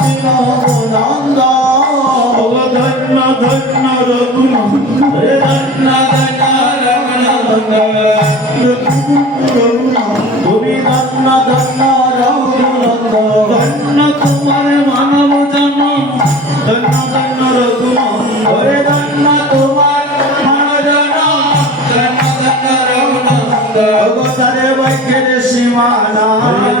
নন্দ ধন্য ধন্য রঘুনন্দ ধন্য ধন্য রঘুনন্দ তুমি ধন্য ধন্য রঘুনন্দ ধন্য তোমার মানব জন্ম ধন্য ধন্য রঘুনন্দ ধন্য তোমার মানব জন্ম ধন্য ধন্য রঘুনন্দ অবতারে বাইকের সীমানা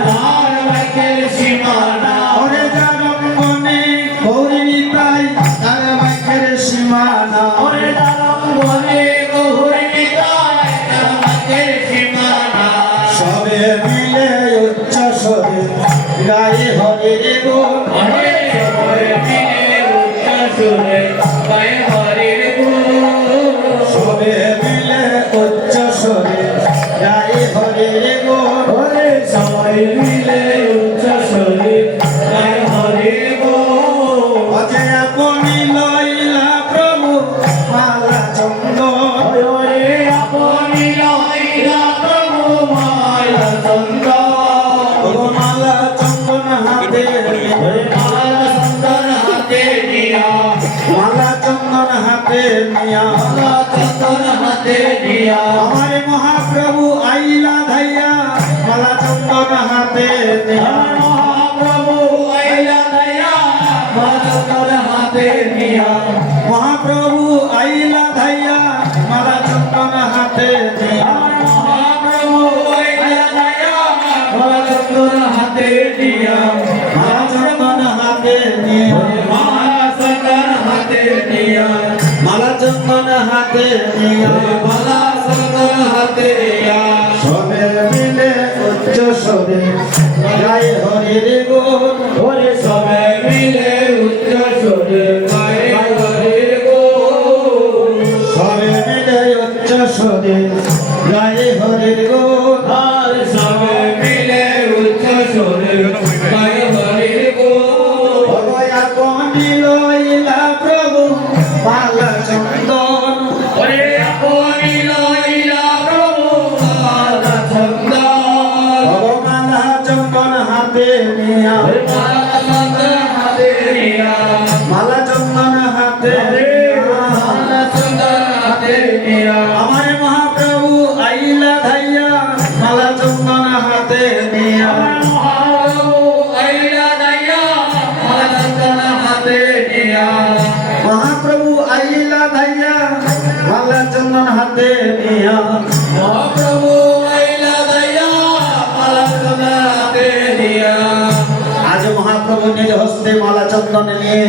তার বাইকের সীমানা ওরে জারঙ্গনে গৌরী তাই তার বাইকের সীমানা ওরে জারঙ্গনে গৌরী তাই তার বাইকের সীমানা সবে মিলে উচ্চ স্বরে গায়ে হরির গুণ সবে মিলে উচ্চ স্বরে গায়ে হরির গুণ সবে মিলে উচ্চ স্বরে গায়ে হরির গুণ ওরে সবাই মিলে উচ্চ স্বরে গায়ে হরির গুণ অজে আপনি লইলা প্রভু মালা চন্দন ওরে আপনি লইলা প্রভু মালা চন্দন মালা চন্দন হাতে মালা চন্দন হাতে নিয়া মালা চন্দন হাতে নিয়া মালা চন্দন হাতে নিয়া আমার মহাপ্রভু আইলা ধাইয়া মালা চন্দন হাতে নিয়া মহাপ্রভু আইলা ধাইয়া মালা চন্দন হাতে নিয়া মহাপ্রভু আইলা ধাইয়া মালা চন্দন হাতে নিয়া মহাপ্রভু আইলা ধাইয়া মালা চন্দন হাতে নিয়া মালা চন্দন হাতে নিয়া মালা চন্দন হাতে নিয়া মালা চন্দন হাতে নিয়া মালা চন্দন হাতে নিয়া সবে মিলে উচ্চ স্বরে গায়ে হরির গুণ ওরে সবে মিলে উচ্চ স্বরে গায়ে হরির গুণ সবে মিলে উচ্চ স্বরে গায়ে হরির গুণ আর সবে মিলে উচ্চ স্বরে গায়ে হরির গুণ ভগয়া কোনি লইলা প্রভু মালা চন্দন ওরে আপনি লইলা প্রভু মালা চন্দন মালা চন্দন হাতে নিয়া মালা চন্দন হাতে নিয়া মালা চন্দন হাতে মালা চন্দন হাতে নিয়া আমার মহাপ্রভু আইলা ধাইয়া মালা চন্দন হাতে নিয়া মহাপ্রভু আইলা ধাইয়া মালা চন্দন হাতে নিয়া মহাপ্রভু আইলা ধাইয়া মালা চন্দন হাতে নিয়া মহাপ্রভু আইলা ধাইয়া মালা চন্দন হাতে নিয়া আজ মহাপ্রভু নিজ হস্তে মালা চন্দন নিয়ে